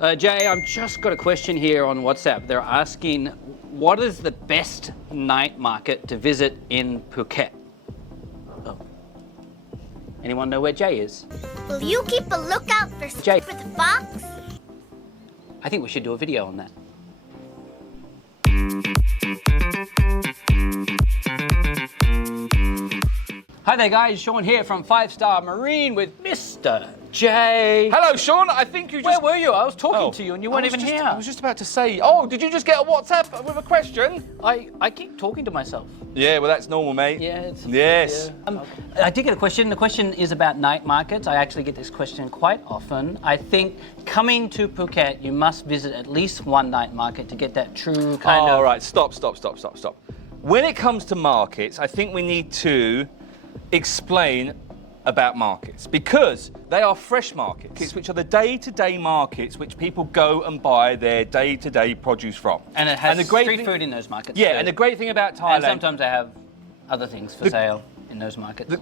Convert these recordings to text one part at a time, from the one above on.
Jay, I've just got a question here on WhatsApp. They're asking, what is the best night market to visit in Phuket? Oh. Anyone know where Jay is? Will you keep a lookout for Jay. the fox? I think we should do a video on that. Hi there guys, Sean here from 5 Star Marine with Mr. J. Hello, Sean. I think you just... Where were you? I was talking to you and you weren't even here. I was just about to say, oh, did you just get a WhatsApp with a question? I keep talking to myself. Yeah, well, that's normal, mate. Yeah, it's... Yes. Yeah. I did get a question. The question is about night markets. I actually get this question quite often. I think coming to Phuket, you must visit at least one night market to get that true kind of... All right, stop. When it comes to markets, I think we need to explain about markets because they are fresh markets, which are the day-to-day markets which people go and buy their day-to-day produce from. And it has street food in those markets. Yeah, too. and the great thing about Thailand... And sometimes they have other things for sale in those markets.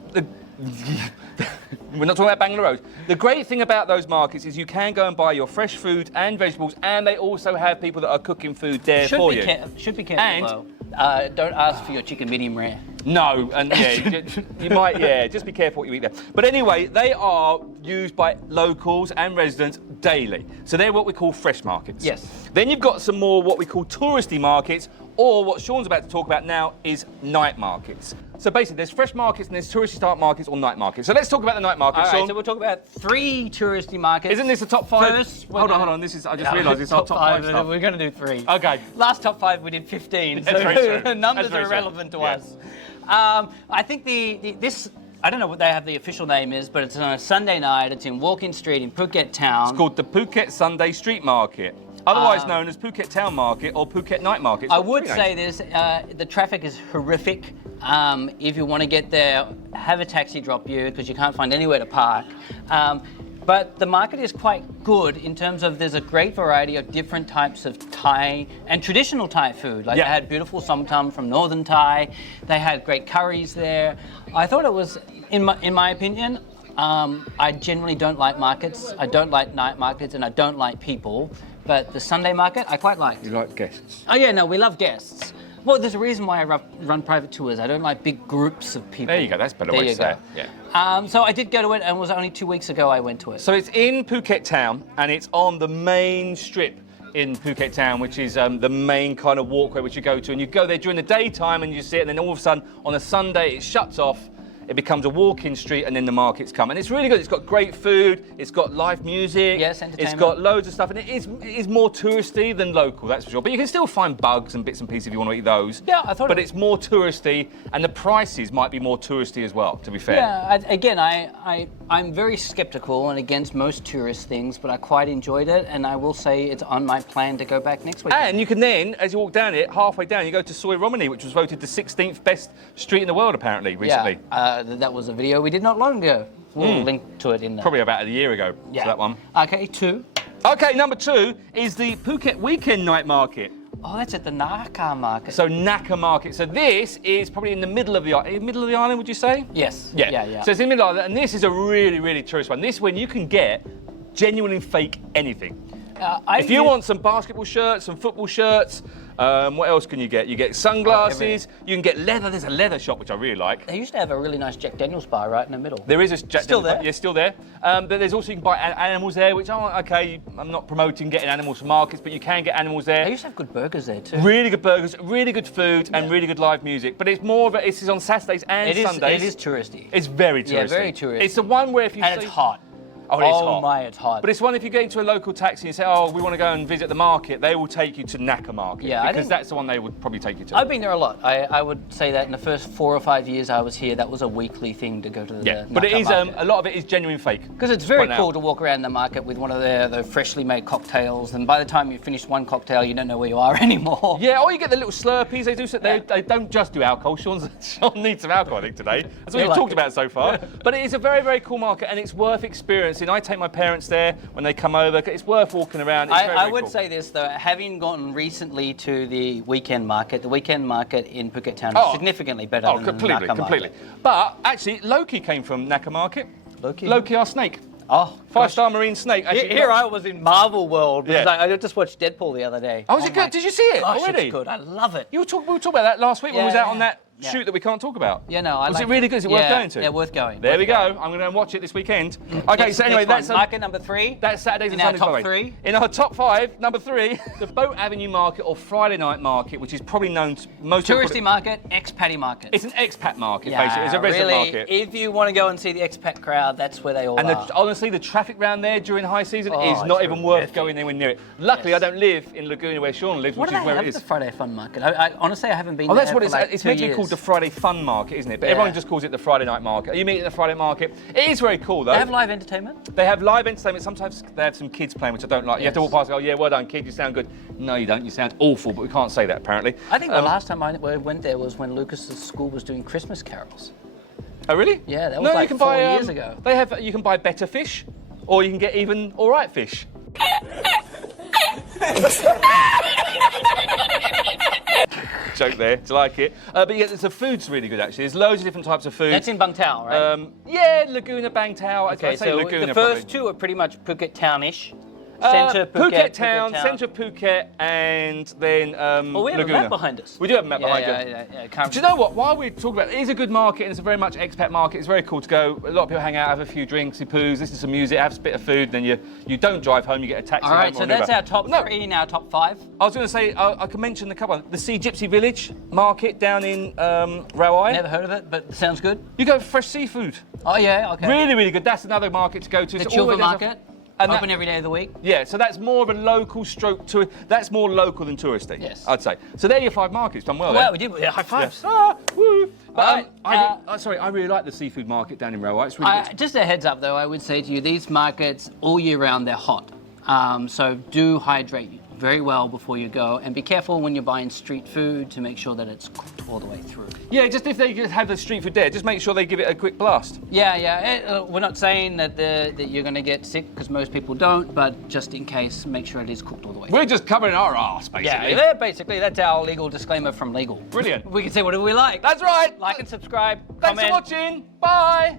We're not talking about Bangla Road. The great thing about those markets is you can go and buy your fresh food and vegetables, and they also have people that are cooking food there for you. Should be careful, though. Don't ask for your chicken medium rare. No, and yeah, you might, just be careful what you eat there. But anyway, they are used by locals and residents daily. So they're what we call fresh markets. Yes. Then you've got some more what we call touristy markets, or what Sean's about to talk about now is night markets. So basically, there's fresh markets and there's touristy start markets or night markets. So let's talk about the night markets, Sean. So we'll talk about 3 touristy markets. Isn't this the top 5? First, hold on. I just realised it's our top 5 stuff. We're going to do 3. Okay. Last top 5 we did 15. That's very true. Numbers are irrelevant to us. I think this. I don't know what the official name is, but it's on a Sunday night. It's in Walking Street in Phuket Town. It's called the Phuket Sunday Street Market, otherwise known as Phuket Town Market or Phuket Night Market. I would say this, the traffic is horrific. If you want to get there, have a taxi drop you because you can't find anywhere to park. But the market is quite good in terms of there's a great variety of different types of Thai and traditional Thai food. Like they had beautiful somtam from northern Thai. They had great curries there. I thought it was, in my opinion, I generally don't like markets. I don't like night markets and I don't like people. But the Sunday market, I quite like. You like guests? Oh yeah, no, we love guests. Well, there's a reason why I run private tours. I don't like big groups of people. There you go, that's a better way to say it. Yeah. So I did go to it, and it was only 2 weeks ago I went to it. So it's in Phuket Town, and it's on the main strip in Phuket Town, which is the main kind of walkway which you go to. And you go there during the daytime and you see it, and then all of a sudden, on a Sunday, it shuts off. It becomes a walk-in street and then the markets come. And it's really good. It's got great food. It's got live music. Yes, entertainment. It's got loads of stuff. And it is more touristy than local, that's for sure. But you can still find bugs and bits and pieces if you want to eat those. Yeah, I thought. But it's more touristy and the prices might be more touristy as well, to be fair. Yeah, I'm very skeptical and against most tourist things, but I quite enjoyed it. And I will say it's on my plan to go back next week. And you can then, as you walk down it, halfway down, you go to Soi Romani, which was voted the 16th best street in the world, apparently, recently. Yeah, that was a video we did not long ago. We'll link to it in there. Probably about a year ago, yeah. that one. Okay, 2. Okay, number 2 is the Phuket Weekend Night Market. Oh, that's at the Nanga Market. So Nanga Market. So this is probably in the middle of the island, would you say? Yes. Yeah. So it's in the middle of the island, and this is a really, really tourist one. This is when you can get genuinely fake anything. If you want some basketball shirts, some football shirts, what else can you get? You get sunglasses, you can get leather. There's a leather shop, which I really like. They used to have a really nice Jack Daniels bar right in the middle. There is a Jack Still Daniels there? Yeah, still there. But there's also, you can buy animals there, which, okay, I'm not promoting getting animals from markets, but you can get animals there. They used to have good burgers there too. Really good burgers, really good food, and really good live music. But it's more of a, it's on Saturdays and Sundays. It is touristy. It's very touristy. Yeah, very touristy. It's the one where if you And it's hot. Oh, it's hot. Oh my, it's hot. But it's one if you get into a local taxi and say, oh, we want to go and visit the market, they will take you to Nanga Market. Yeah, because that's the one they would probably take you to. I've been there a lot. I would say that in the first 4 or 5 years I was here, that was a weekly thing to go to the but it is market. a lot of it is genuine fake. Because it's very cool to walk around the market with one of their freshly made cocktails, and by the time you finish one cocktail, you don't know where you are anymore. Yeah, or you get the little Slurpees. They don't just do alcohol. Sean needs some alcohol, I think, today. That's what we've talked about so far. But it is a very, very cool market, and it's worth experiencing. I take my parents there when they come over. It's worth walking around. It's I would cool. say this though, having gone recently to the weekend market in Phuket Town is significantly better than the Nanga Market. But actually, Loki came from Nanga Market. Loki our snake. Oh, Five-star marine snake. Actually, here I was in Marvel World because Yeah. I just watched Deadpool the other day. Oh, was it good? Did you see it Gosh, already? it's good. I love it. We were talking about that last week when we was out on that Yeah. shoot that we can't talk about. Yeah, no, I Was like it really good? Is it worth going to? Yeah, worth going. There worth we go. going. I'm going to go and watch it this weekend. Okay, Next- so anyway, next one, that's market number 3. That's Saturdays and In our Sundays. top by the way. 3? In our top 5, number 3, the Boat Avenue Market or Friday Night Market, which is probably known to most people. Touristy market, expatty market. It's an expat market, basically. It's a resident really, market. if you want to go and see the expat crowd, that's where they all And are. honestly, the traffic round there during high season Oh, is it's not even worth horrific. going anywhere near it. Luckily, Yes. I don't live in Laguna where Sean lives, What which do is they where have it at the is. Friday Fun Market? Honestly, I haven't been Oh, there that's what for it's. like It's 2 meant to be years. called the Friday Fun Market, isn't it? But Yeah. everyone just calls it the Friday Night Market. Are you meeting at the Friday Market? It is very cool, though. They have live entertainment? They have live entertainment. Sometimes they have some kids playing, which I don't like. You have to walk past and go, yeah, well done, kid, you sound good. No, you don't. You sound awful, but we can't say that, apparently. I think the last time I went there was when Lucas's school was doing Christmas carols. Oh, really? Yeah, that was like 4 years ago. They have. You can buy better fish, or you can get even all right fish. Joke there. Do you like it? But yeah, the food's really good actually. There's loads of different types of food. That's in Bangtao, right? Yeah, Laguna, Bangtao. Okay, I'd say so Laguna, the first probably. two are pretty much Phuket Town-ish. Centre Phuket Town, centre of Phuket, and then Well, we have Laguna. a map behind us. We do have a map behind us. Can't- Do you know what? While we're talking about it is a good market and it's a very much expat market. It's very cool to go. A lot of people hang out, have a few drinks, poos, listen to some music, have a bit of food, then you don't drive home, you get a taxi All home right, or so an Uber. that's our top No, 3 and our top 5. I was going to say, I can mention a couple. The Sea Gypsy Village market down in Rawai. Never heard of it, but sounds good. You go for fresh seafood. Oh yeah, okay. Really, really good. That's another market to go to. The So all Chilva the way down market, and open every day of the week. Yeah, so that's more of a local stroke tour. That's more local than touristy. Yes. I'd say. So there are your 5 markets. Done well. Well, there. we did. Yeah, high fives. Ah, woo. But Alright, sorry, I really like the seafood market down in Rawai. It's really good. Just a heads up, though, I would say to you, these markets all year round they're hot. So do hydrate very well before you go, and be careful when you're buying street food to make sure that it's cooked all the way through. Yeah, just if they just have the street food there, just make sure they give it a quick blast. Yeah. We're not saying that you're going to get sick because most people don't, but just in case, make sure it is cooked all the way through. We're just covering our arse, basically. Yeah, basically that's our legal disclaimer from legal. Brilliant. We can say whatever we like. That's right. Like and subscribe. Thanks comment. for watching. Bye.